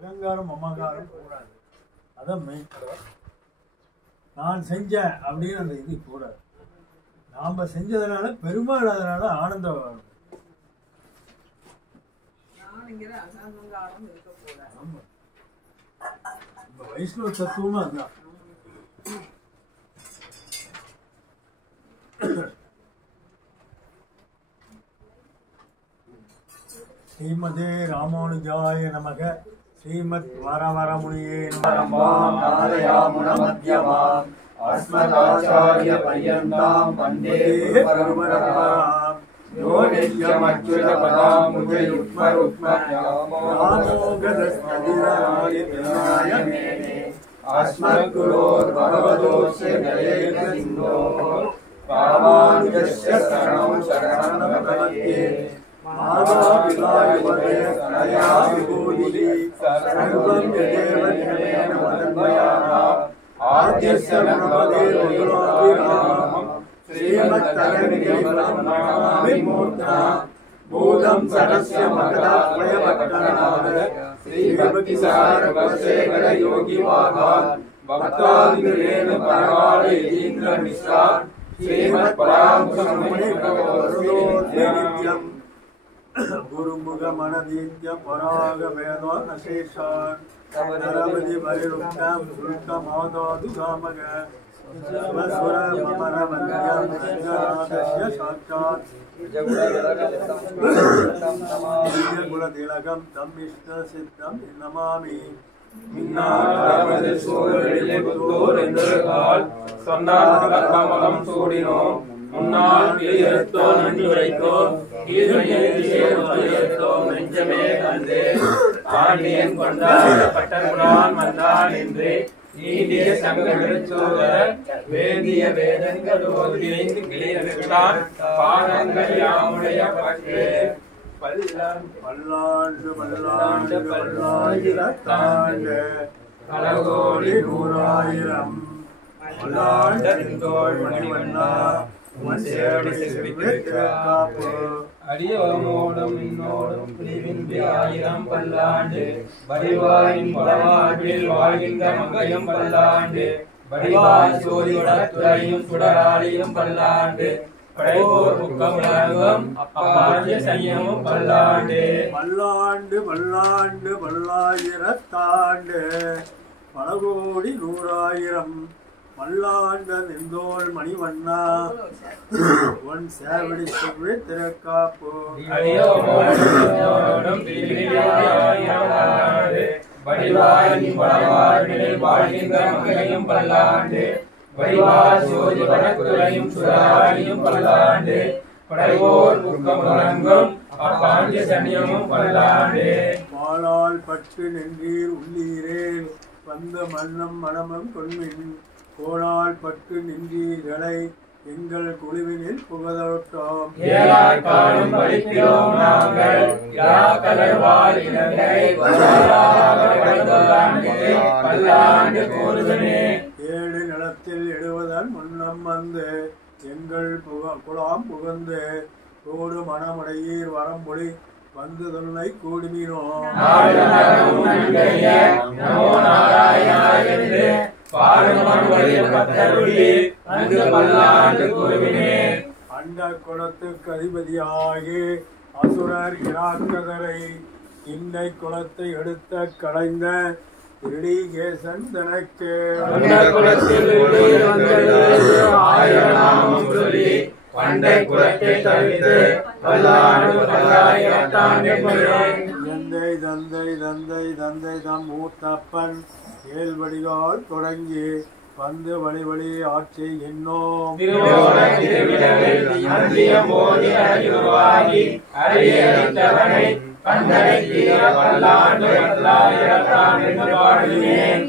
அகங்காரம் மமகாரம் கூடாது. அதான் மெயின். நான் செஞ்சேன் அப்படின்னு அந்த இது கூடாது. நாம செஞ்சதுனால பெருமாள் அதனால ஆனந்தம் வரும். வைஷ்ணவ தத்துவமா அதுதான். ஸ்ரீமதே ராமானுஜாய நமக. ஸ்ரீமத் வரவரமுனியே நமः. अस्मदाचार्य पर्यन्तां वन्दे परम्पराम् यो नित्यमच्युतपदाम्बुजयुग्मरुग्मव्यामोहगदस्तदिराय अस्मद्गुरोर्भगवतोऽस्य दयैकसिन्धोः रामानुजस्य शरणं शरणं प्रपद्ये माधवाय तनया विभूतिः सर्वं यदेव नियमेन वदन्मयानाम् आद्यस्य नमोदेवोऽभिरामं श्रीमत्तरङ्गिणीमूर्धा भूतं सरस्य मकरात्मयभट्टनाद श्रीभक्तिसारवशेखर योगिवाहान् भक्तादिरेण परवाल यतीन्द्रमिश्रान् श्रीमत्पराङ्कुशमुनिभगवतोऽनित्यम् गुरुमुखमनदीत्य परागवेदोन्नशेषान् नरपति परिरुक्तं शुल्कमादातु कामग स्वस्वरमरवन्द्यं रङ्गनाथस्य साक्षात् गुणतिलकं तं विष्णुसिद्धं नमामि. முன்னால் கிளியறுத்தோ நன்றி உரைத்தோ நெஞ்சமே கண்டே ஆண்டியன் கொண்டாட பட்டர்குடான் வந்தான் என்று நீண்டிய சங்கமிழச்சோத வேதிய வேதங்களோடு இணைந்து கிளியறுத்தான் பாதங்கள் யாமுடைய பற்றே பல்லாண்டு பல்லாண்டு பல்லாயிரத்தாண்டு பலகோடி நூறாயிரம் அடியோமோடும் இன்னோடும் பிரிவின்றி ஆயிரம் பல்லாண்டு வடிவாயின் பலவாழ்வில் வாழ்கின்ற மங்கையும் பல்லாண்டு வடிவாய் சோதியுடத்துறையும் சுடராளியும் பல்லாண்டு படைபோர் முக்கமுலகம் அப்பாகிய சையமும் பல்லாண்டு பல்லாண்டு பல்லாண்டு பல்லாயிரத்தாண்டு பலகோடி நூறாயிரம் பல்லாண்ட நெந்தோள் மணிவண்ணா ஒன் சேவடி செவ்வே திறக்காப்போ பல்லாண்டு வடிவாய் சோதி வடத்துறையும் சுடராளியும் பல்லாண்டு படைவோர் முக்கமுலகம் அப்பாகிய சையமும் பல்லாண்டு பாலால் பட்டு நின்றீர் உள்ளீரேன் வந்த மன்னம் மனமும் கொன்மின் கோளால் பட்டு நின்றீர்களை எங்கள் குழுவினில் புகழோட்டோம் ஏழு நிலத்தில் எழுவதன் முன்னம் வந்து எங்கள் குலாம் புகந்து தோடு மனமுடையீர் வரம்பொழி வந்து தொல்லை கூடுமீனோ அண்ட குலத்துக்கு அதிபதியாகி அசுரர் இராக்கதரை இன்னை குலத்தை எடுத்த களைந்த திருடிகேசன் தனக்கு பண்டை குலத்தை தவிர்த்து தந்தை தந்தை தந்தை தந்தை தம் மூத்தப்பன் ஏழ்வடிகால் தொடங்கி வந்து வழி வழி ஆட்சி என்னோம்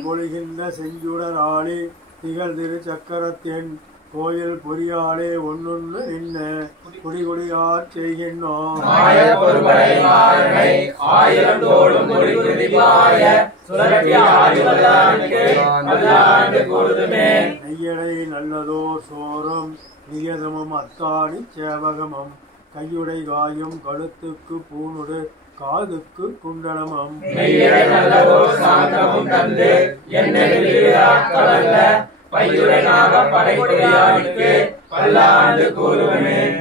பொழிகின்ற செஞ்சுடர் ஆளி திகழ் திரு சக்கரத்தின் கோயில் பொறியாளே ஒன்னொன்னு நின்ன குடிகுடியார் செய்கின்றோம் நெய்யடை நல்லதோ சோறும் நியதமும் அத்தாணி சேவகமும் கையுடை காயும் கழுத்துக்கு பூணுடு காதுக்கு குண்டலமும்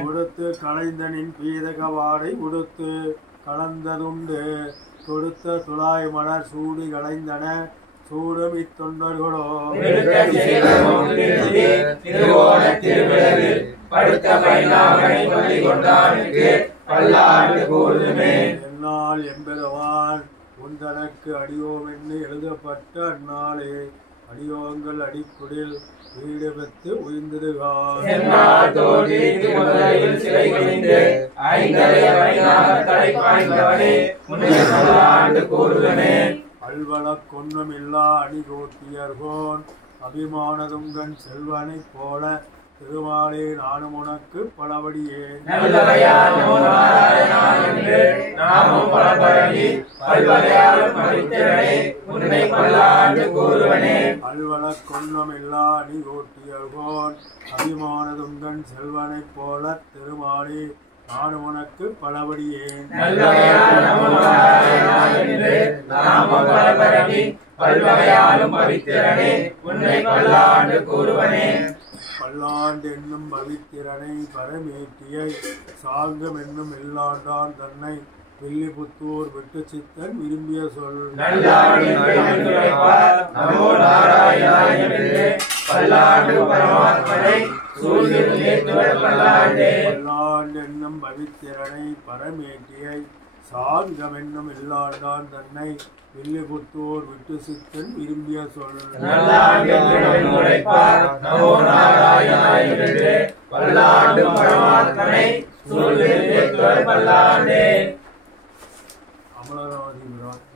உடுத்து கலைந்தனின் பீதக வாடை உடுத்து கலந்ததுண்டு தொடுத்த துளாய் மலர் சூடி கலைந்தன சூடும் இத்தொண்டர்களோ என்னால் எம்பெருவான் உந்தனக்கு அடியோம் என்று எழுதப்பட்ட அந்நாளே அடியோங்கள் அடிக்குடில் வீடு பெற்று உயிர்ந்திருகான் அல்வள கொன்னும் இல்லா அணிகோட்டியர்கோன் அபிமானதுங்கன் செல்வனைப் போல திருமாலே நானும் உனக்கு பலபடியே அல்வள கொன்னும் இல்லா அணிகோட்டியர்கோன் அபிமானதுங்கன் செல்வனைப் போல திருமாலே நானும் உனக்கு பலபடியே பல்லாண்டு என்னும் பவித்திரனை பரமேட்டியை சாங்கம் என்னும் இல்லாண்டான் தன்னை வில்லிபுத்தூர் விட்டு சித்தன் விரும்பிய சொல் பல்லாண்டு என்னும் பவித்திரனை பரமேட்டியை சாங்கம் என்னும் இல்லாண்டான் தன்னை வில்லிபுத்தூர் விட்டு சித்தன் விரும்பிய சொல் அமலராதி விராட்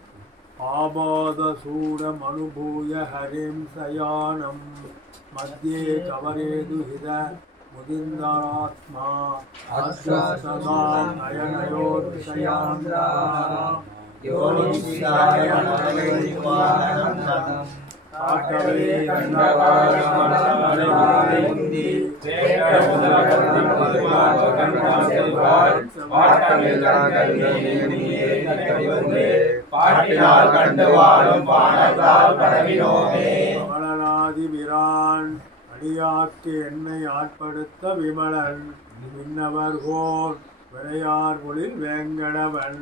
ஆபாத சூடம் அனுபூய ஹரிம் சயானம் மத்தியே கவரேது ஹித முதிர்ந்தாராத்மா அஸ்வசதாம் நயனயோர் விஷயாந்திரா ஆட்டவே அமலனாதி விரான் அடியாக்கு என்னை ஆட்படுத்த விமலன் விண்ணவர் கோர் விளையார் பொழில் வேங்கடவன்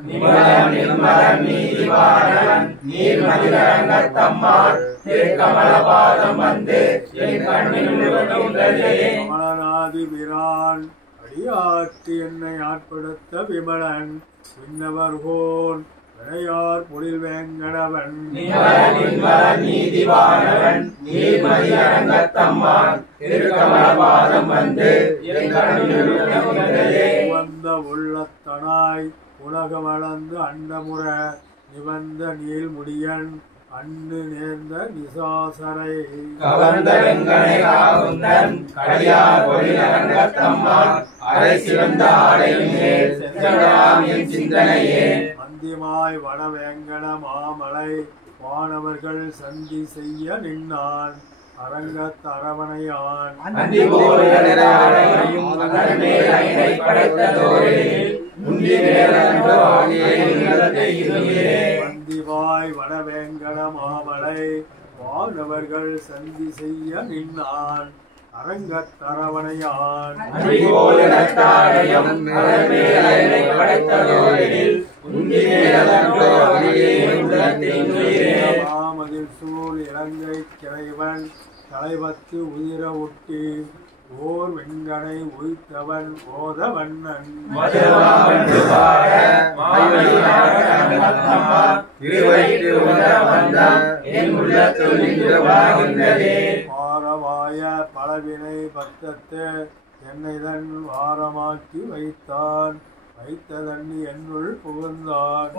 அமலனாதி விரான் அடியாக்கு என்னை ஆட்படுத்த விமலன் விண்ணவர் கோர் விளையார் பொழில் வேங்கடவன் வந்த உள்ளத்தனாய் உலக வளர்ந்து அண்டமுற நிவந்த நீள்முடியன் அன்னு நேர்ந்த நிசாசரை கவர்ந்த வெங்கனை காகுந்தன் கடியார் பொழில் அரங்கத்தம்மாள் அரை சிவந்த ஆடையின் மேல் சென்றதாம் என் சிந்தனையே அந்திமாய் வடவேங்கட மாமலை வானவர்கள் சந்தி செய்ய நின்னான் அரங்கத் அரவணையான் வந்திவாய் வடவேங்கட மாமலை வானவர்கள் சந்தி செய்ய நின்னான் அரங்கத் அரவணையான் மாமதில் சூழ் இலங்கை கிளைவன் தலைவத்து உயிர ஒட்டி ஓர் வெங்கனை உய்த்தவன் ஓதவண்ணன் பாரவாய பலவினை பத்தத்து என்னைதன் வாரமாக்கி வைத்தான் வைத்ததண்ணி என்னுள் புகுந்தான்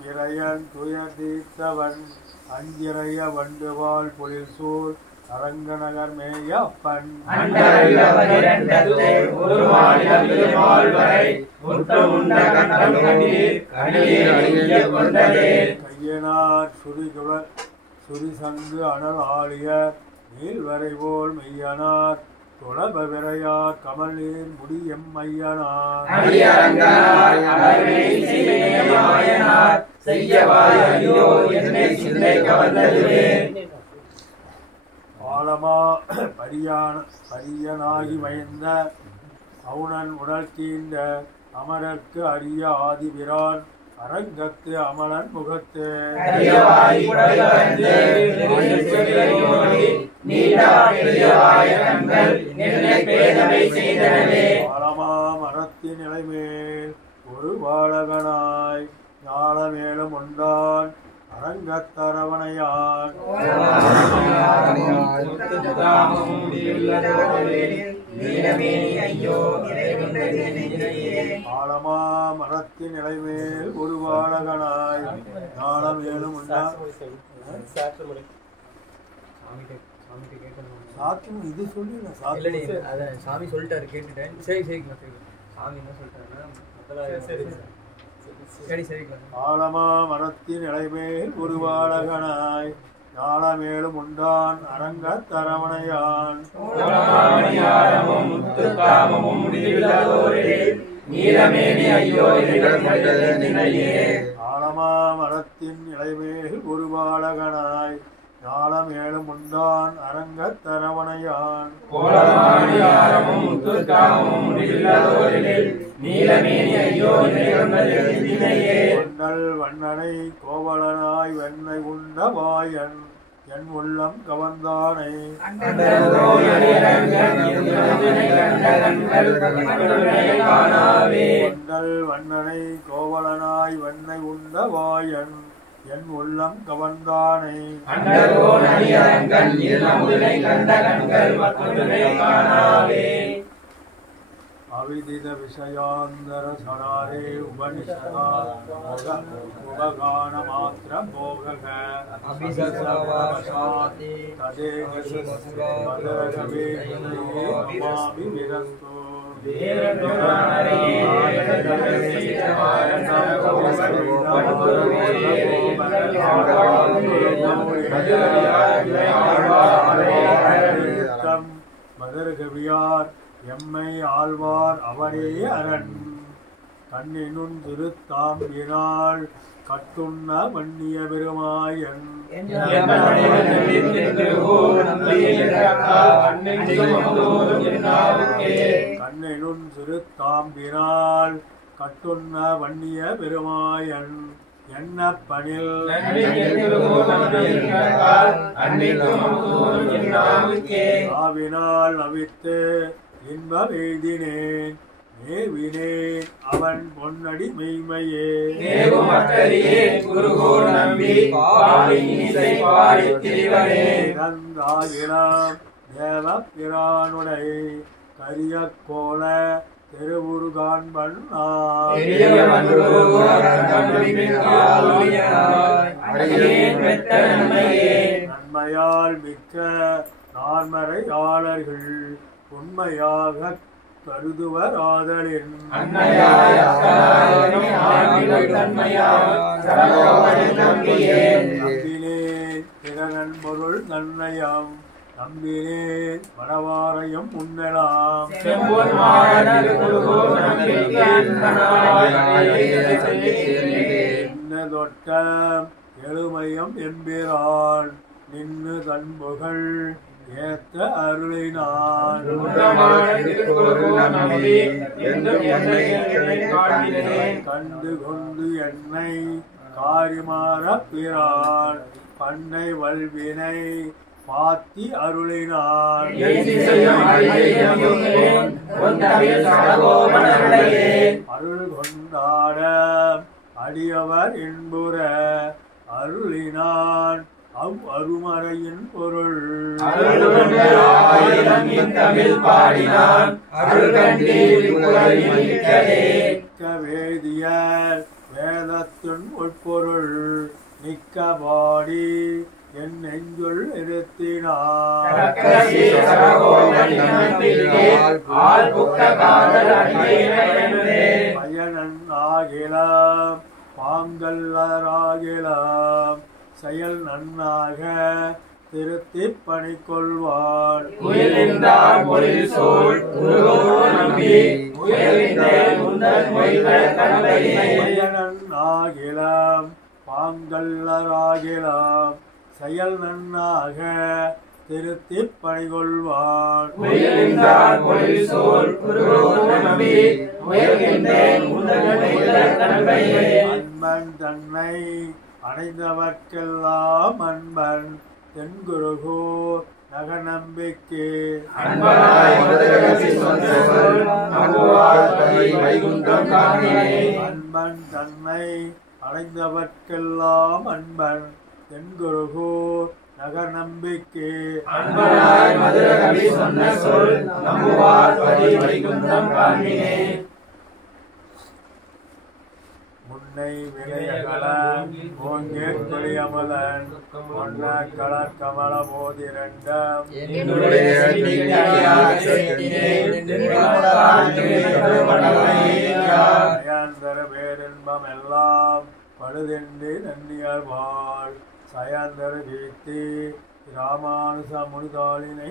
விரையன் துயர் தீர்த்தவன் அஞ்சிறைய வண்டுவாள் பொழில் சூழ் அரங்கநகர் மேய அப்பன் கையனார் சுரிசங்கு அனல் ஆழிய நீள்வரை போல் மெய்யனார் துளப விரையார் கமல் நீர் முடியம் மையனார் அடியரங்கனார் அழகை செய்யமாயனார் செய்யவாய் ஐயோ என்னை சிந்தை கவர்ந்ததுவே ஆலமா பரியனாகி மயந்த அவுணன் உடல் தீண்ட அமரர்க்கு அரிய ஆதிபிரான் அரங்கத்து அமலன் முகத்து அரியவாய் உடையவர்ந்து நெறிச்செவியோடி நீடா பெரியவாய் கண்கள் என்னை பேதமை செய்தனவே ஆலமா மரத்தின் நிலைமேல் ஒரு வாழகனாய் ஞான மேலும் உண்டான் அரங்கத்தரவணையான் ஆலமா மரத்தின் நிலைமேல் ஒரு வாழகனாய் ஞான மேலும் உண்டான் சாத்தும் இது சொல்லி நான் சாத்தும் சாமி சொல்லிட்டாரு கேட்டுட்டேன். சரி சாமி என்ன சொல்லிட்டாருன்னா சரி ஆலமா மரத்தின் இலைமேல் ஒரு வாழகனாய் ஞான மேலும் உண்டான் அரங்கத்தரவணையான் ஆலமா மரத்தின் இலைமேல் ஒரு வாழகனாய் ஞான மேலும் உண்டான் அரங்கத்தரவணையான் கொண்டல் வண்ணனை கோவலனாய் வெண்ணை உண்ட வாயன் என் உள்ளம் கவர்ந்தானை கொண்டல் வண்ணனை கோவலனாய் வெண்ணை உண்ட வாயன் என் உள்ளம் கவர்ந்தானை அவிதித விஷயாந்தர சடாரே உபனிஷதா உபகான மாத்திர போகக ததே மதரகவே மமாமி விரஸ்தோ மதரகவியார் எம்மை ஆழ்வார் அவரே அரண் கண்ணினும் திருத்தாம்பினால் கட்டுண்ண மன்னிய பெருமாயன் கண்ணினும் திருத்தாம்பினால் கட்டுண்ண வன்னிய பெருமாயன் என்ன பணில் ஆவினால் அவித்து இன்ப வேதினேன் மேவினேன் அவன் பொன்னடி மெய்மையே இறந்தாயிரம் தேவ பிரானுடை கரிய கோல திருவுருகான்பன் நன்மையால் மிக்க நான்மறையாளர்கள் உண்மையாக கருதுவர் ஆதலின் நம்பினேன் பிறனன் பொருள் நன்மையாம் நம்பினேன் மனவாரையும் முன்னலாம் என்ன தொட்ட எழுமையம் எம்பிரான் நின்னு தன் புகழ் ஏத்த அருளினான் கண்டு கொண்டு என்னை காரிமாற பிரான் பண்ணை வல்வினை பாத்தி அருளினான் அருள் கொண்டாட அடியவர் என்புற அருளினான் அவ் அருமறையின் பொருள் வேதியர் வேதத்தின் உட்பொருள் நிக்க பாடி என் நெஞ்சுள் இருத்தினார் பயனன் ஆகிலாம் பாங்கல்லராகிலாம் செயல் நன்னாக திருத்தி பணி கொள்வான் உயிரின்றார் பொழில் சூழ் குருகூர் நம்பி உயிரின்றேன் உந்தன் மொய்கள் கண்பையே ஆகிலாம் பாங்கல்லராகிலாம் செயல் நன்னாக திருத்தி பணி கொள்வான் உயிரின்றார் பொழில் சூழ் குருகூர் நம்பி உயிரின்றேன் உந்தன் மொய்கள் கண்பையே அன்பன் தன்னை அடைந்தவர்க்கெல்லாம் அன்பன் தென்குருகூர் நகநம்பிக்கை அன்பனாய் மதுரகசி சொன்ன சொல் நம்புவார் பதி வைகுண்டம் காண்கிறே அன்பன் தன்னை அடைந்தவர்க்கெல்லாம் அன்பன் தென்குருகூர் நகநம்பிக்கை அன்பனாய் மதுரகவி சொன்ன சொல் நம்புவார் பதி வைகுண்டம் காண்கிறே முன்னை விளையகல ஓங்கே கொடியமலன் பொன்ன கலர் கமல போதிரண்டம் என்னுடைய திட்டியார் சேர்த்தினேன் சயாந்தர பேரின்பம் எல்லாம் பழுதென்று நன்னியர் வாழ் சயாந்தர கீர்த்தி ராமானுச முனிதாளினை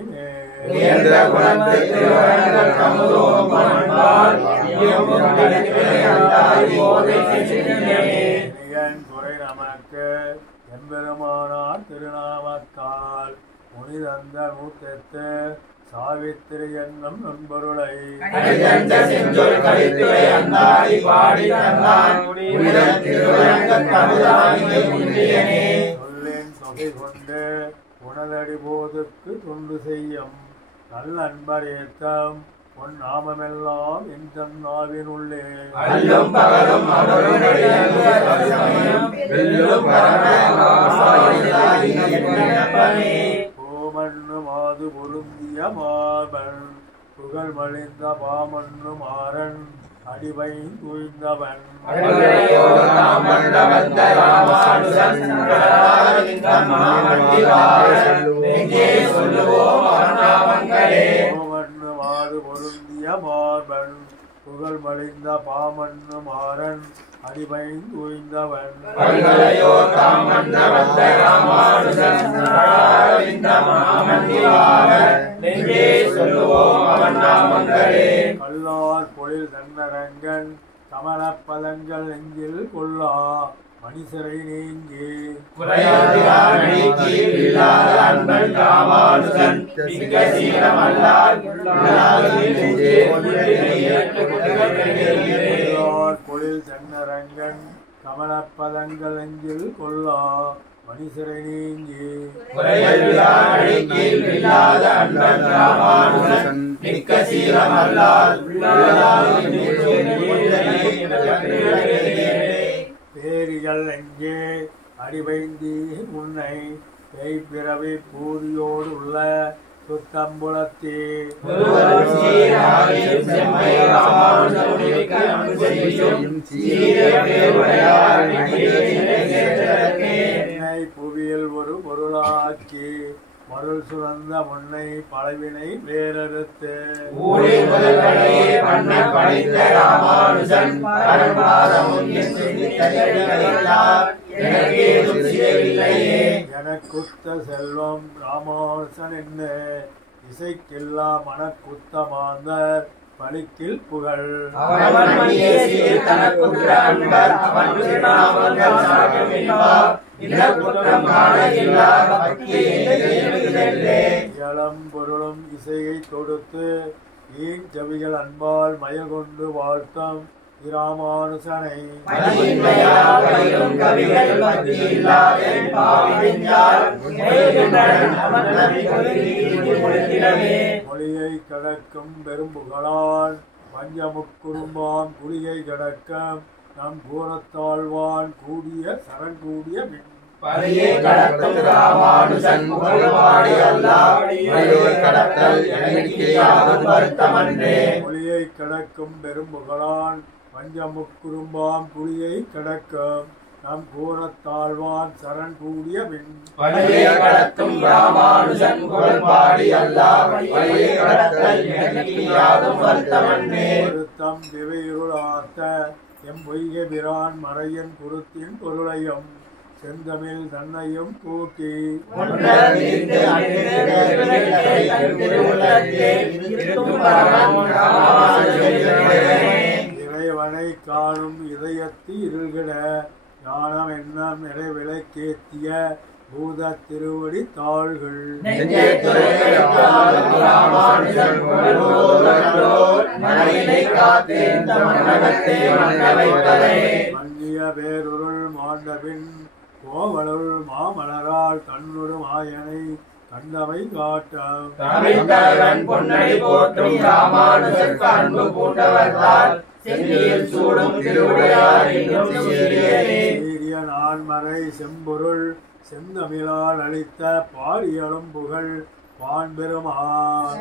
உயர்ந்த குணத்தை திருவரங்கர் கமுதோம் பண்பால் இயம்பும் கடற்கரை அந்தாய் போதை சென்றினே குறை நமக்கு எம்பெருமானார் திருநாமத்தால் முனிதந்த மூத்தத்து சாவித்திரி என்னும் நண்பருளை கடிதந்த செஞ்சொல் கலித்துறை அந்தாய் பாடி தந்தான் உயிரத் திருவரங்கர் கமுதாயினை முந்தியனே சொல்லேன் தொகை கொண்டு உணதடி போதுக்கு தொண்டு செய்யும் நல்ல அன்பர் ஏத்தம் உன் நாமமெல்லாம் என் தன்னாவினுள்ளே அல்லும் பகலும் அவருடைய சமயம் வெல்லும் பரம பூமண்ணு மாது பொருந்திய மார்பன் புகழ் மலிந்த பாமண்ணு மாறன் அடிவை தூய்ந்தவன் பூமண்ணு மாது பொருந்திய மார்பன் புகழ் மலிந்த பாமண்ணு மாறன் அடிவை தூய்ந்தவன் கல்லார் பொழில் தன்னரங்கன் கமலப்பதங்கள் நெஞ்சில் கொள்ளா மணிசரை நீங்கி பொழில் தன்னரங்கன் கமலப்பதங்கள் நெஞ்சில் கொள்ளா மணிசரை நீங்கி பேரிகள் எங்கே அடிவைந்தி உன்னை பேய்பிறவி பூரியோடு உள்ள சுத்தம்புலத்தே என்னை புவியில் ஒரு பொருளாக்கி மருள் சுரந்த முன்னை பழவினை வேறறுத்து எனக்குத்த செல்வம் ராமானுசன் என்ன இசைக்கில்லா மனக்குத்த மாந்தர் பலிக்கில் புகழ் இளம் பொருளும் இசையை தொடுத்து ஈன் செவிகள் அன்பால் மயல் கொண்டு வாழ்த்தம் இராமானுசனை மொழியை கடக்கும் பெரும்புகழான் பஞ்சமுக்குறும்பான் குடியை கடக்கம் நம் கூறத்தாழ்வான் கூடிய சரங்கூடிய மின் பரியே கடத்தும் ராமானுசன் புகழ் பாடி அல்லாஹ் கடத்தல் எண்ணிக்கையாவது வருத்தமன்றே மொழியை கடக்கும் பெரும்புகழான் பஞ்சமுக்குறும்பாம் குடியை கடக்கும் நம் கூறத்தாழ்வான் சரண் கூடிய மின் பரியே கடத்தும் ராமானுசன் புகழ் பாடி அல்லாஹ் பரியே கடத்தல் எண்ணிக்கையாவது வருத்தமன்றே வருத்தம் திவையிருளாத்த எம் பொய்கை பிரான் மறையன் குருத்தின் பொருளையும் செந்தமிழ் தன்னையும் கூட்டி இறைவனை காணும் இதயத்து இருள்கிட ஞானம் எண்ணம் நிறைவிளக்கேத்திய பூத திருவடி தாள்கள் மன்னிய பேருருள் மாண்டபின் கோவலுள் மாமலரால் கண்ணுடு மாயனை கண்டவை காட்டம் பொன்னடி போற்றும் ராமானுஜன் அன்பு பூண்டவர்தால் சென்னியில் சூடும் திருவுடையார் என்னும் சீரிய நான்மறை செம்பொருள் செந்தமிழால் அளித்த பாரியலும் புகழ் பான்பெருமான்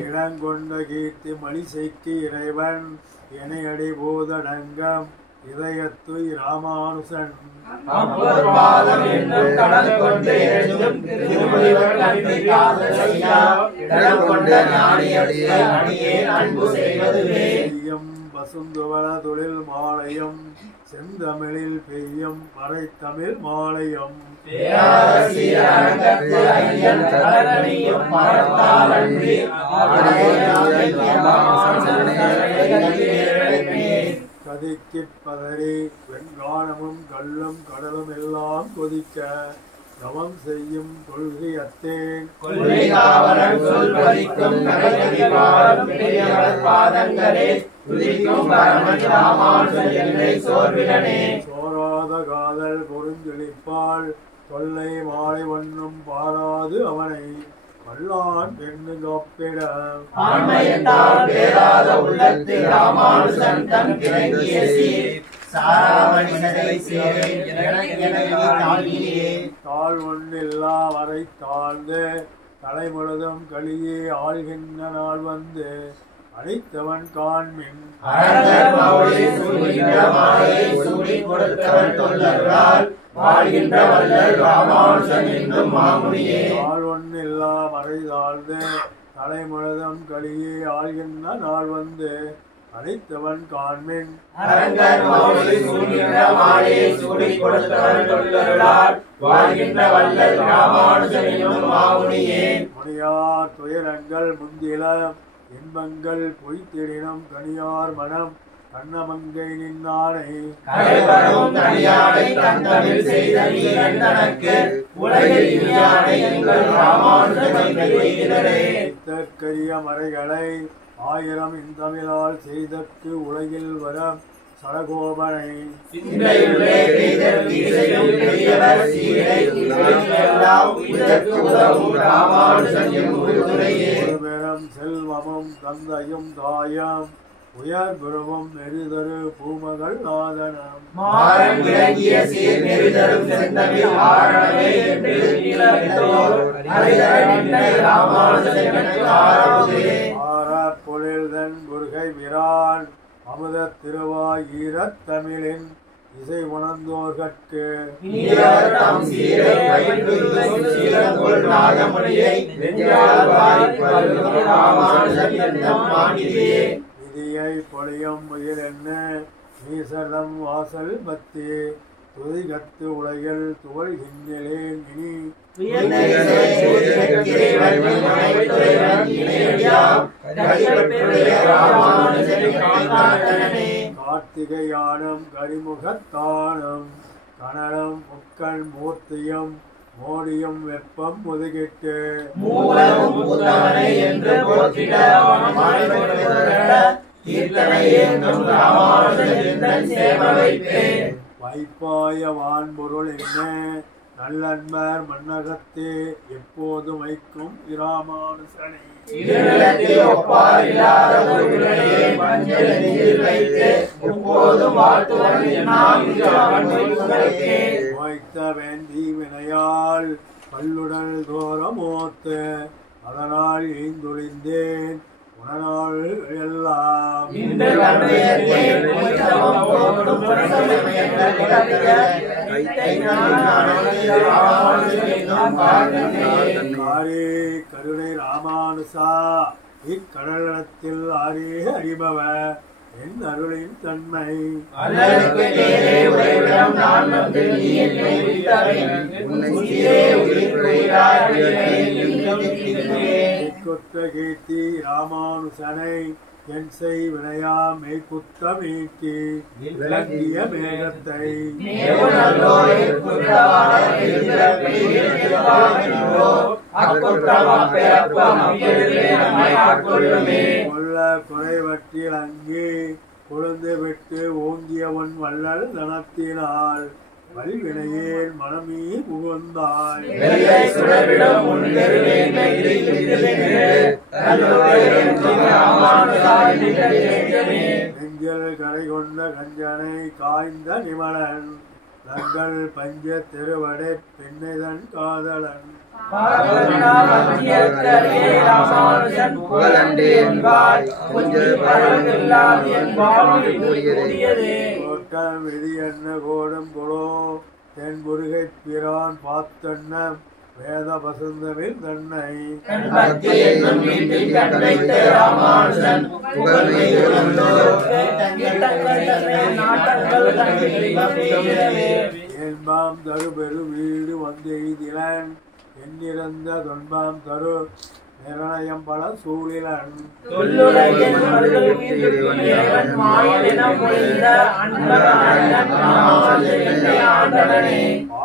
இடங்கொண்ட கீர்த்தி மணிசைக்கு இறைவன் எனையடி பூதடங்கம் இதயத்து ராமானுசன் பசுந்துவள தொழில் மாலையம் செந்தமிழில் பெய்யும் மறைத்தமிழ் மாலையம் கதிக்கு பதறி வெண்கானமும் கல்லும் கடலும் எல்லாம் கொதிக்க தவம் செய்யும் கொள்கை அத்தேன் சோராத காதல் பொருஞ்சொலிப்பால் தொல்லை மாலை வண்ணும் பாராது அவனை வல்லான் பெண்ணு காப்பிட தாழ் ஒன்றில்லா வரை தாழ்ந்து தலை முழுதும் களியே ஆள்கின்ற நாள் வந்து அழைத்தவன் காண்மின் தாழ் ஒன்றில்லா வரை தாழ்ந்து தலை முழுதும் களியே ஆள்கின்ற நாள் வந்து அழைத்தவன் காண்மின் முனியார் துயரங்கள் முந்தில இன்பங்கள் பொய்த்திடினும் கனியார் மனம் கண்ணமங்கை நின்னானை இத்தற்கரிய மறைகளை ஆயிரம் இந்தமிழால் செய்தற்கு உலகில் வர சடகோபனை பெரும் செல்வமும் தந்தையும் தாயம் உயர் குருவும் நெறிதரு பூமகள் நாதனம் பொழில்தன் குருகை விரான் அமுத திருவாய் ஈரத் தமிழின் இசை உணர்ந்தோர்கட்கு விதியை பொழியும் முயல் என்ன நீசரம் வாசல் பத்தி துதிகத்து உலகில் துவழ்கின்றேன் இனி கார்த்திகையானம் கரிமுகத்தானம் கனலம் முக்கண் மூர்த்தியும் மோடியும் வெப்பம் முதுகிட்டு வைப்பாய வான்பொருள் என்ன நல்லன்பர் மன்னகத்தே எப்போதும் வைக்கும் இராமானுசனை வைத்த வேண்டி வினையால் பல்லுடல் தோறமோத்து அதனால் ஈந்தொழிந்தேன் உடனாள் எல்லாம் காரே கருணை ராமானுசா இக்கடலத்தில் ஆரே அறிபவ என் அருளின் தன்மை அல்லலுக்கு நேரே உறைவிடம் நான் வந்து நீ என்னை விட்டபின் உன்னை சீரே உயிர்க்குயிராய் குத்த கீர்த்தி ராமானுசனை என் செய் வினையா மெய்குத்தமீட்டி விளங்கிய மேகத்தை கொல்ல குறைவற்றில் அங்கே கொழுந்து விட்டு ஓங்கியவன் வள்ளல் தனத்தினால் வல்வினையேன் மனமே புகுந்தாய் நெஞ்சல் கரை கொண்ட கஞ்சனை காய்ந்த நிமலன் தங்கள் பஞ்ச திருவடை பெண்ணைதன் காதலன் கோட்டம் விதி என்ன கோடும் கொலோ தென் முருகை பிரான் பார்த்தன்ன வேத வசந்தவில் தன்னை என்பாம் தரு பெரு வீடு வந்தெய்திலன் எண்ணிறந்த தொன்பாம் தரு நிர்ணயம் பல சூழிலன்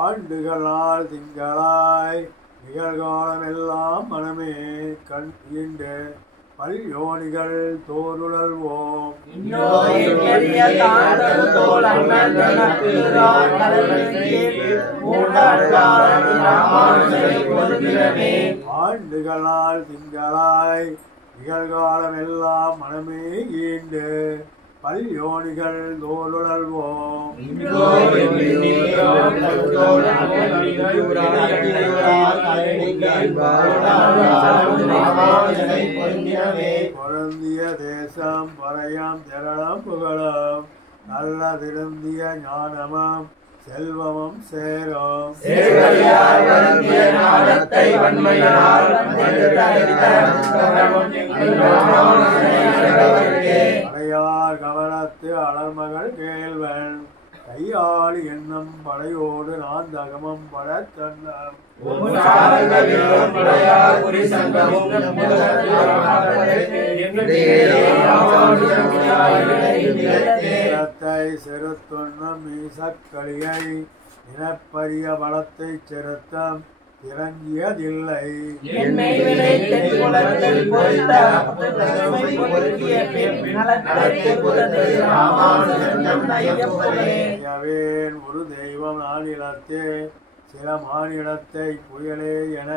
ஆண்டுகளால் திங்களாய் நிகழ்காலம் எல்லாம் மனமே கண் ஈண்டு பல்யோனிகள் தோருளல்வோம் ஆண்டுகளால் திங்களாய் நிகழ்காலம் எல்லாம் மனமே ஈண்டு பல்யோனிகள் தோலுழல்வோம் பொருந்திய தேசம் பறையம் திரளம் புகழும் நல்ல திருந்திய ஞானமும் செல்வமும் சேரும் அடையார் கவனத்து அலர்மகள் கேள்வன் கையாளி எண்ணம் படையோடு நான் தகமம் பட தன்னம் செருத்தொன்னம் மீசக்களியை இனப்பரிய பலத்தை செலுத்தம் இறங்கியதில்லை ஒரு தெய்வம் நானிலத்தே சில மானிடத்தை புயலே என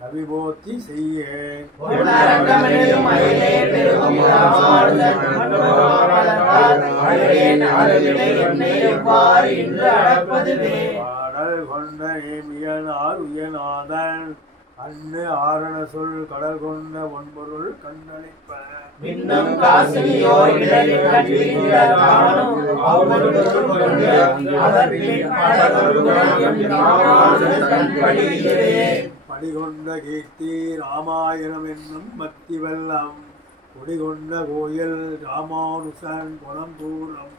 கவிபோத்தி செய்யேன் பாடல் கொண்ட நேமியனார் உயநாதன் அன்னு ஆரண சொல் கடல் கொண்ட ஒன்பொருள் கண்ணளிப்ப படிகொண்ட கீர்த்தி ராமாயணம் என்னும் பக்தி வெள்ளம் குடிகொண்ட கோயில் ராமானுசன் குணம் தூரம்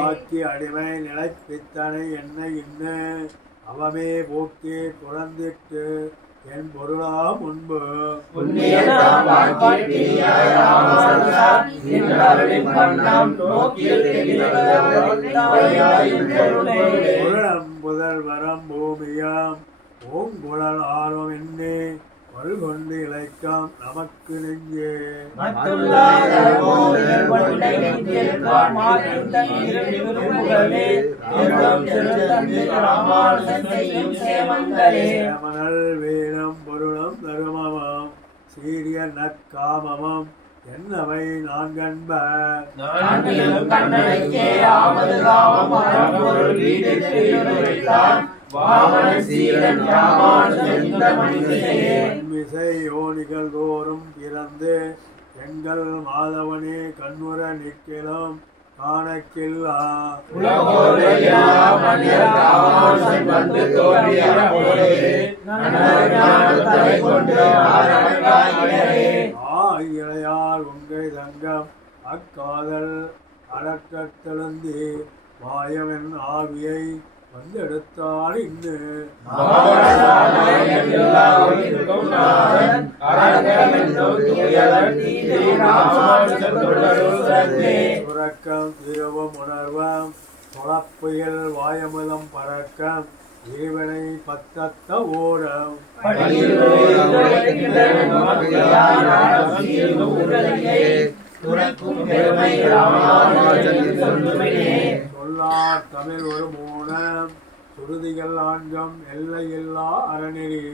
ஆக்கி அடிமை நிலைப்பித்தனை என்ன இன்ன அவமே போக்கி புறந்திட்டு என் பொருளா முன்பு புதல் வரம் பூமியாம் ஓங்குழல் ஆர்வம் என்னே கொண்டு இழைக்காம் நமக்கு நெஞ்சே மணல் வேலம் பொருளும் தருமமாம் சீரிய நற்காமமும் என்னவை நான் கண்ப யோனிகள் தோறும் பிறந்து எங்கள் மாதவனே கண்ணுற நிற்கலும் காணக்கில்லா உலகோரெல்லாம் மனிதர் ராமானுஜன் வந்து தோன்றிய போது நன்னறிஞானத்தை கொண்டு ஆரம்பித்தாயினரே. இளையார் உங்கை தங்கம் அக்காதல் அடக்கத்தெழுந்தி வாயவன் ஆவியை வந்தெடுத்தாள் இன்னு சுரக்கம் திருவும் உணர்வம் தொழப்புயல் வாயமுதம் பறக்கம் இறைவனை பத்தத்த ஓடம் சொல்லார் தமிழ் ஒரு மூலம் சுருதிகள் ஆண்டம் எல்லையில்லா அறநெறி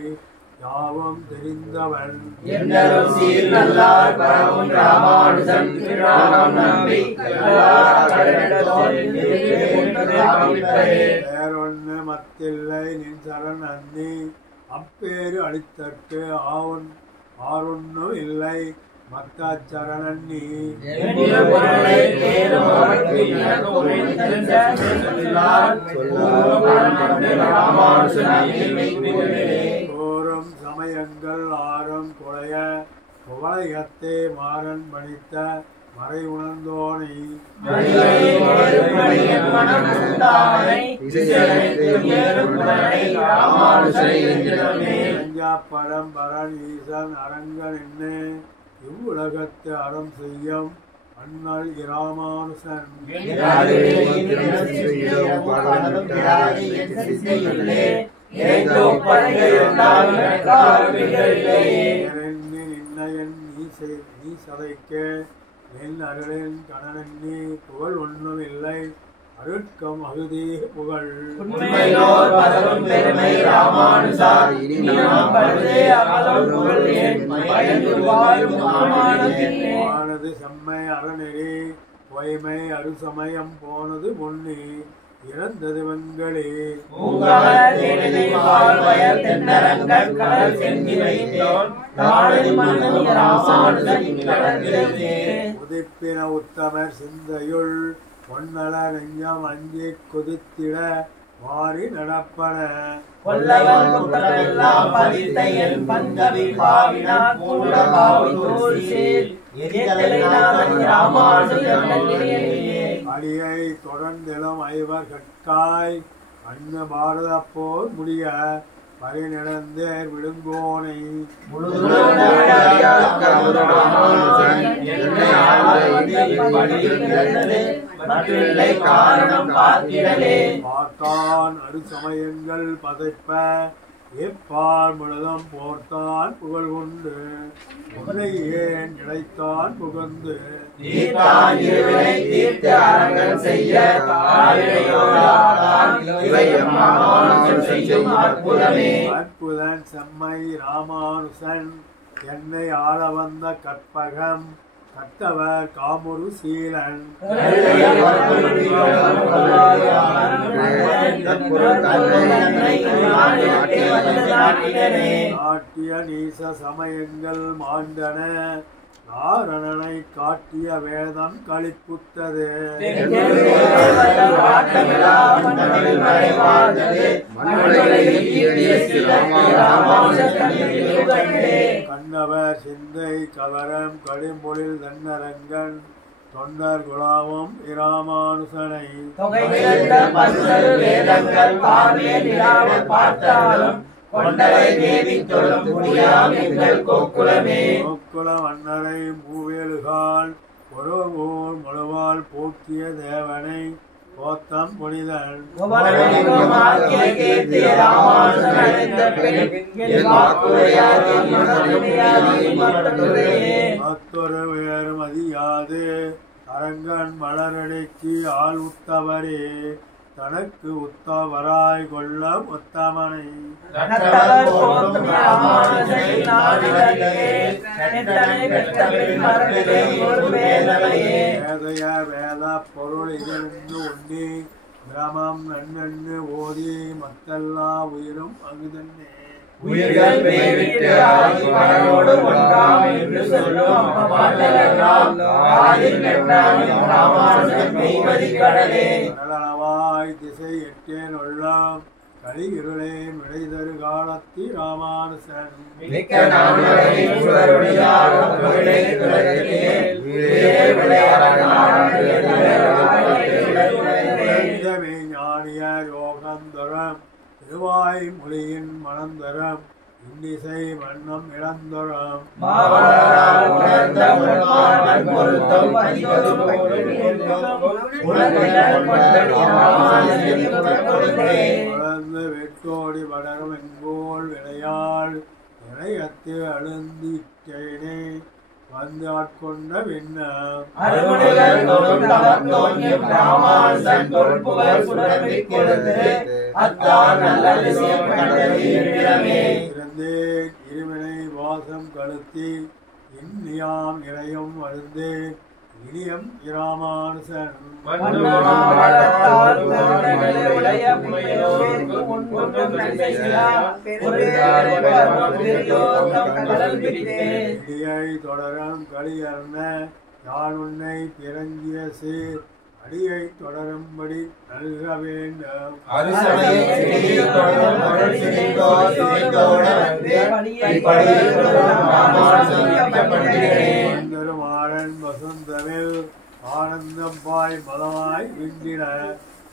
யாவும் தெரிந்தவன் வேறொன்னு மத்தில்லை நின் சரண் அன்னி அப்பேறு அளித்தற்கு ஆறொன்னும் இல்லை மத்தாச்சரணி தோறும் சமயங்கள் ஆறும் குறைய குவளையத்தே மாறன் பணித்த மறை உணர்ந்தோனை படம் பரன் ஈசன் அரங்கன் என்ன இவ்வுலகத்து அறம் செய்யும் அண்ணல் இராமானுசன் நீ சதைக்க என் அருளின் கணனி புகழ் ஒன்றும் இல்லை அருட்கம் அகுதி புகழ் ஆனது செம்மை அறநெறி பொய்மை அருசமயம் போனது பொன்னி இறந்தது வெண்களே உதிப்பின உத்தமர் சிந்தையுள் பொன்னல நெஞ்சம் அஞ்சி கொதித்திட மாறி நடப்பன அடியை தொடர்ந்திலும் ஐவர் கற்காய் அண்ணு பாரத போர் முடிய பரிநடந்தேர் விழுங்கோனை பார்த்தான் அருசமயங்கள் பதைப்ப எப்பால் முழுதும் போர்த்தான் புகழ் கொண்டு உன்னை ஏன் இழைத்தான் புகழ்ந்து அற்புதன் செம்மை ராமானுசன் என்னை ஆள வந்த கற்பகம் கட்டவர் காமுரு சீலன் நாட்டிய நீச சமயங்கள் மாண்டன நாரணனை காட்டிய வேதம் களிப்புத்தது கண்ணவர் சிந்தை கவரம் கடிமொழில் தன்னரங்கன் தொண்டர் குலாவும் இராமானுசனை கோக்குலம் அண்ணரை மூவேலுகால் ஒரு ஊர் முழுவால் போக்கிய தேவனை கோத்தம் புனிதன் மற்றொரு வேறு மதியாது அரங்கன் மலரடைக்கு ஆள் உத்தவரே தனக்கு உத்தவராய் கொள்ள உத்தமனை வேதைய வேத பொருள் இருந்து உண்ணி கிரமம் நன்னெண்ணு ஓதி மத்தெல்லா உயிரும் அங்குதன்னே உயிர்கள் கடலவாய் திசை எட்டேன் உள்ளாம் கலி இருளே விடைதரு காலத்தி ராமானுசன் ஞானியர் யோகந்தரம் திருவாய் மொழியின் மணந்தரம் இன்னிசை வண்ணம் இழந்தரம் வெட்டோடி வளரும் எங்கோல் விளையாள் இணையத்து அழுந்திட்டேனே வந்து ஆட்கொண்ட விண்ணம் இருந்தேன் இருவினை வாசம் கழுத்தி இன்னியாம் இணையும் வருந்தேன் இனியம் இராமானுசன் இடியை தொடரும் களியர்ன யான் உன்னை பிறங்கிய சீர் அடியை தொடரும்படி நல்க வேண்டும் மாறன் வசுந்தவில் ஆனந்தம் பாய் மதமாய் விண்டிட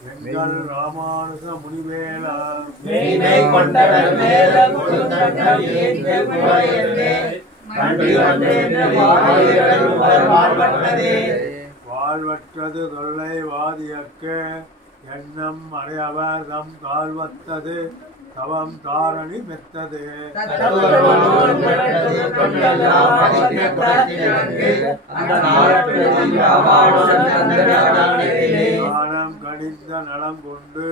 எங்கள் ராமானுச முனிவேலா வாழ்வற்றது தொல்லை வாதியக்க எண்ணம் அடையவர் தம் கால்வத்தது தவம் தாரணி மெத்தது ஞானம் கணிந்த நலம் கொண்டு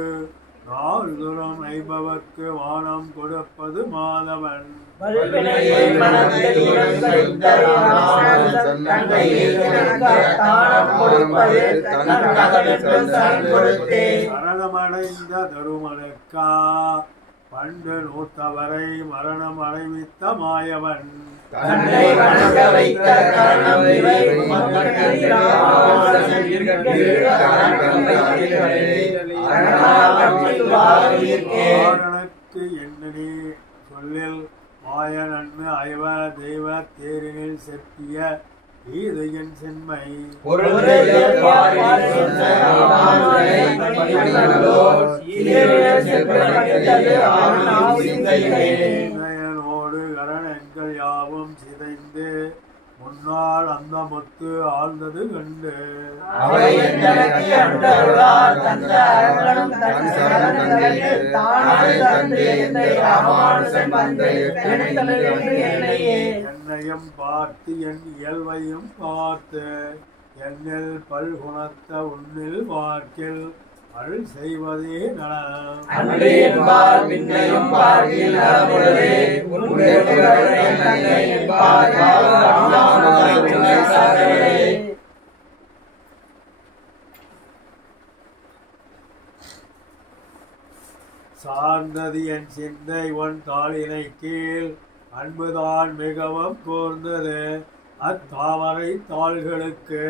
நாள் தூரம் ஐபவர்க்கு வானம் கொடுப்பது மாதவன் மரணமடைந்த தருமனுக்கா பண்டு நூத்தவரை மரணம் அடைவித்த மாயவன் எண்ணனி சொல்லில் மாயனன்னு ஐவ தெய்வ தேரினில் செப்பிய ஈதையின் சென்மை கரணங்கள் யாவும் சிதைந்து முன்னால் அந்த முத்து ஆழ்ந்தது கண்டு என்னையும் பார்த்து என் இயல்பையும் பார்த்து என்னில் பல்குணத்த உன்னில் பார்க்கில் அருள் செய்வதே நலம் சார்ந்தது என் சிந்தை உன் தாளினை கீழ் அன்புதான் மிகவும் கூர்ந்தது அத்தாமரை தாள்களுக்கு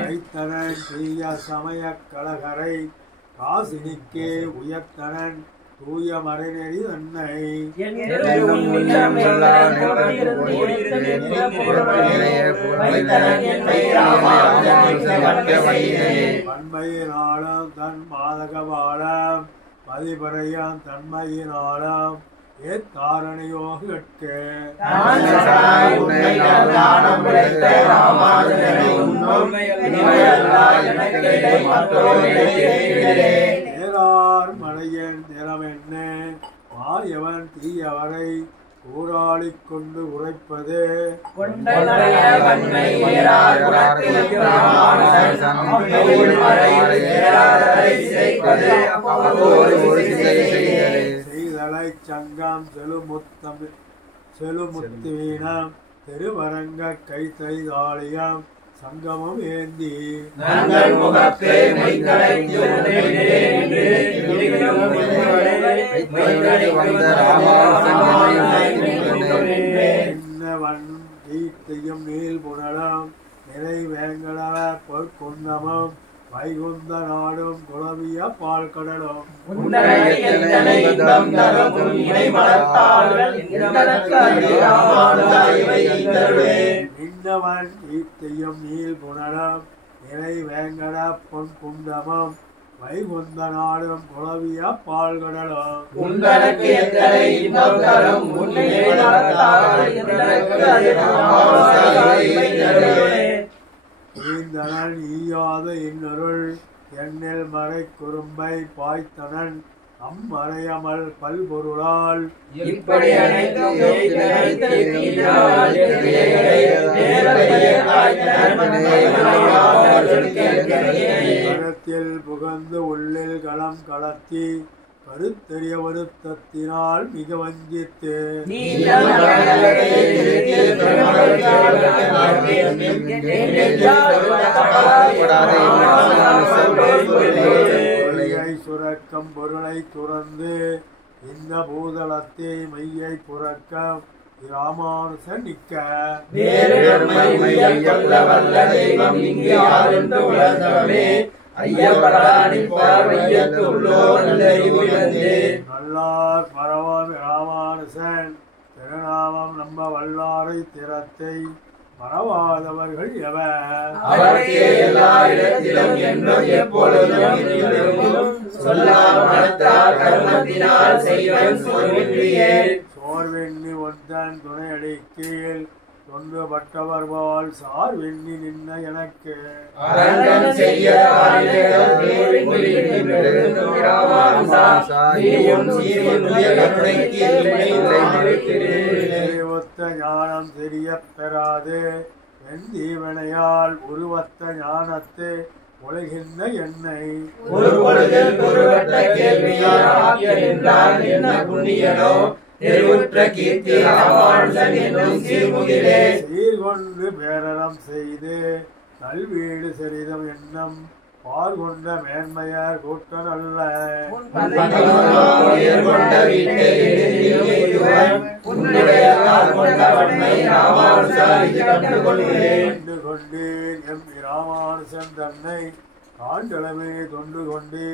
கைத்தனன் தீய சமய கலகரை காசினிக்கே உயர்த்தனன் தூய மறைநெறி தன்னை பண்மையினாலும் தன் மாதகவாளம் பதிபறையான் தன்மையினாலும் ஏத்தாரணையோகற்கு நேரார் மலையன் நிறமென்ன மாயவன் தீயவரை ஊராளிக் கொண்டு உரைப்பது செய்தலை சங்கம் செலுமுத்துவீனம் திருவரங்க கைத்தறிதாளியம் சங்கமம் ஏந்தி வந்த ராமானுஜன் என்னவன் ஈத்தையும் நீல் புனலும் நிறை வேங்கடவ பொற்குன்னமும் வைகுந்த நாடும் குளவிய பால் கடலும் இன்னவன் ஈத்தையும் நீல் புனலும் நிறை வேங்கட பொன் குண்டமும் வைகுந்த நாடும் குளவிய பால் கடலும் புரிந்தனன் ஈயாத இன்னொருள் எண்ணில் மறை குறும்பை பாய்த்தனன் அம்மறையமல் பல்பொருளால் இப்படி அனைத்தும் கரத்தில் புகந்து உள்ளில் களம் களத்தி கருத்தெரிய வருத்தத்தினால் மிக வஞ்சித்து சுரக்கம் பொருளை துறந்து இந்த பூதளத்தை மையை புறக்கம் ராமானுசன் நிற்க நல்லார் பரவான் ராமானுசன் திருநாமம் நம்ம வல்லாரை திறத்தை மறவாதவர்கள் எவர் சோர்வெண்ணி ஒன்றன் துணையடி கீழ் தொண்டுபட்டவர் போல் சார்வெண்ணி நின்ன எனக்கு ஒத்த ஞானம் தெரிய பெறாது என் தீவனையால் உருவத்த ஞானத்தை உலகின்ற என்னை சீர்கொண்டு பேரறம் செய்து நல்வீடு சரிதம் எண்ணம் பார்கொண்ட மேன்மையார் கூட்டன் அல்ல கண்டு கொண்டேன் எம் ராமானுசன் தன்னை ஆண்டளமே தொண்டு கொண்டு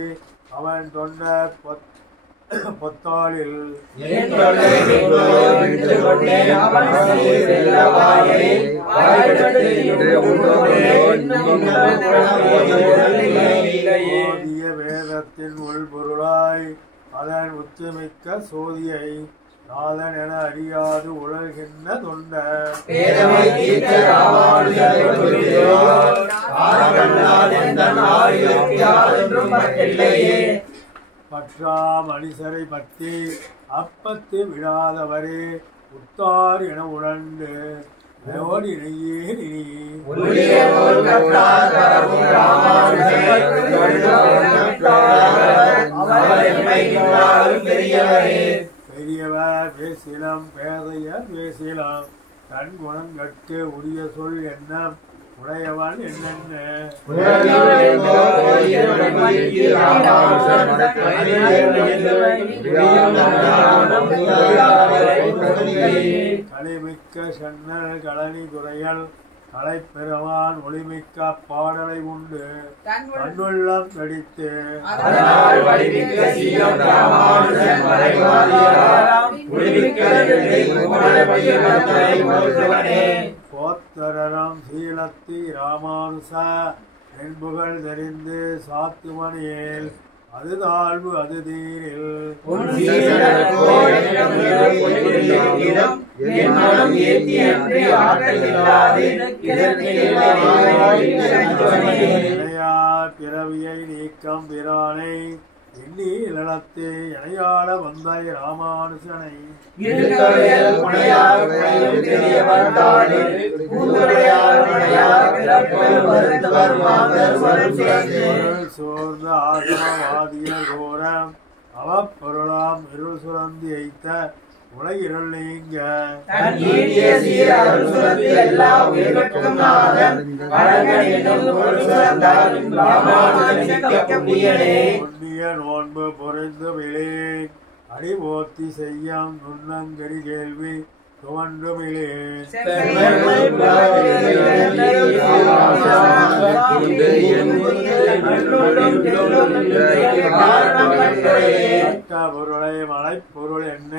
அவன் தொண்ட பொத்தாளில் வேதத்தின் உள்பொருளாய் அதன் உச்சமிக்க சோதியை நாதன் என அறியாது உலகின்ற தொண்டர் பற்றா மனிதரை பற்றி அப்பத்து விடாதவரே உத்தார் என உணர்ந்து ஓடினையே நீ பெரியவர் பேசிலம் பேதையர் பேசிலம் தன் குணங்கட்கு உரிய சொல் எண்ணம் உடையவன் என்னென்ன கலைமிக்க சென்னல் களனி குறையல் கலைப்பெருமான் ஒளிமிக்க பாடலை உண்டு கண்ணுள்ளம் கடித்து போத்தரம் சீலத்தி ராமானுசா என்புகள் தெரிந்து சாத்துமணியில் அது தாழ்வு அது தீரில் பிறவியை நீக்கம் பிரானை எண்ணி இளத்தே இணையாள வந்தாய் ராமானுசனை சோர்ந்த ஆத்மவாதியர் கோரம் அவப்பொருளாம் இருள் சுரந்தி வைத்த உலகிருள் நீங்க புண்ணிய நோன்பு பொறிந்து விளேன் அடிபோத்தி செய்யாம் நுண்ணங்கடி கேள்வி துவண்டுமிலே பொருளை மலைப்பொருள் என்ன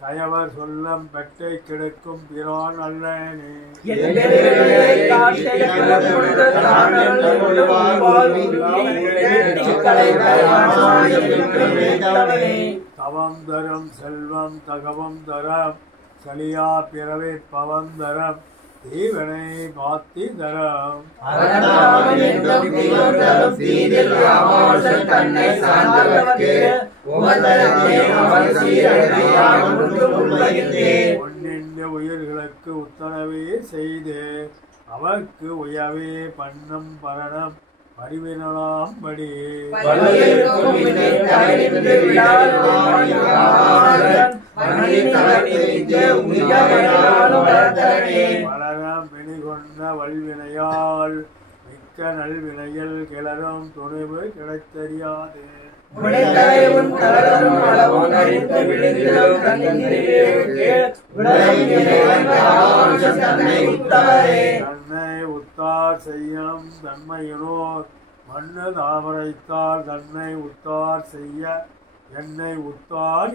கயவர் சொல்லம் பெட்டை கிடைக்கும் பிரான் அல்லனே தவம் தரும் செல்வம் தகவம் தரம் சலியா பிறவை பவம் தரம் தீவனை பாத்தி தரம் ஒன்னின்ற உயிர்களுக்கு உத்தரவே செய்து அவர்க்கு உயவே பண்ணம் பரணம் அறிவினலாம் படி வளரம் வெளிகொண்ட வல்வினையால் மிக்க நல்வினையில் கிளரும் துணிவு கிடைத்தறியாது தன்னை உத்தார் செய்யும் தன்மையினோர் மண்ணு தாமரைத்தால் தன்னை உத்தார் செய்ய என்னை உத்தார்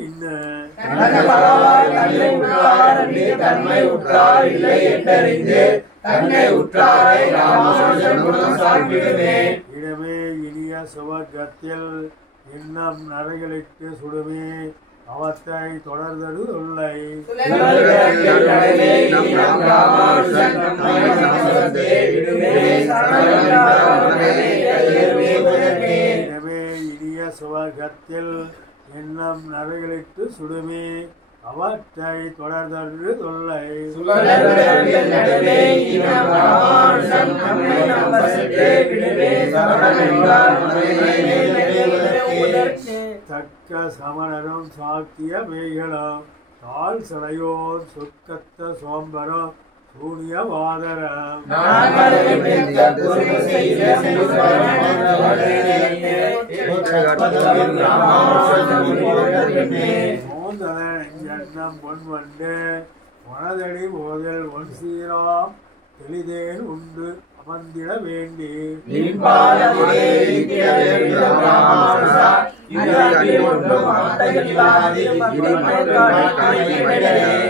இடமே இனிய சுவர்க்கத்தில் இன்னம் நரைகளிட்டு சுடுமே அவத்தை தொடர்தடு இல்லை எனவே இனிய சுவர்க்கத்தில் எண்ணம் நரைகளிட்டு சுடுமே அவற்றை தொடர்தடு தொல்லை தக்க சமணரும் சாக்கிய மேகலம் தாழ் சடையோர் சொற்கத்த சோம்பரம் சூனியவாதரம் எண்ணம் பொன் வண்டு மனதடி போதல் ஒன் சீராம் தெளிதேன் உண்டு அமர்ந்திட வேண்டி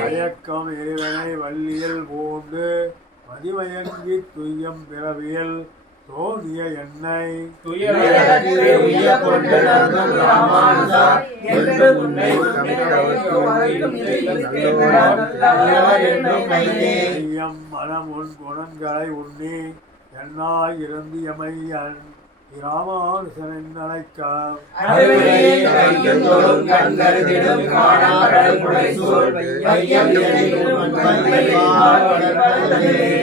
மயக்கம் இறைவனை வள்ளியல் பூண்டு மதிமயங்கி துய்யம் பிறவியல் தோணிய எண்ணெய் மனம் உன் குணங்களை உண்ணி எண்ணாய் இருந்து எமையன் இராமானுசன் அழைக்க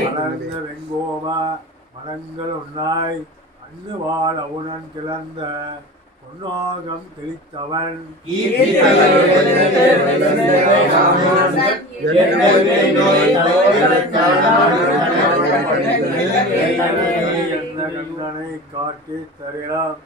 வளர்ந்த வெங்கோமா மனங்கள் உன்னாய் அண்ணு வாழ் அவுணன் கிளந்த பொன்னாகம் தெளித்தவன் கண்ணனை காட்டி தரலாம்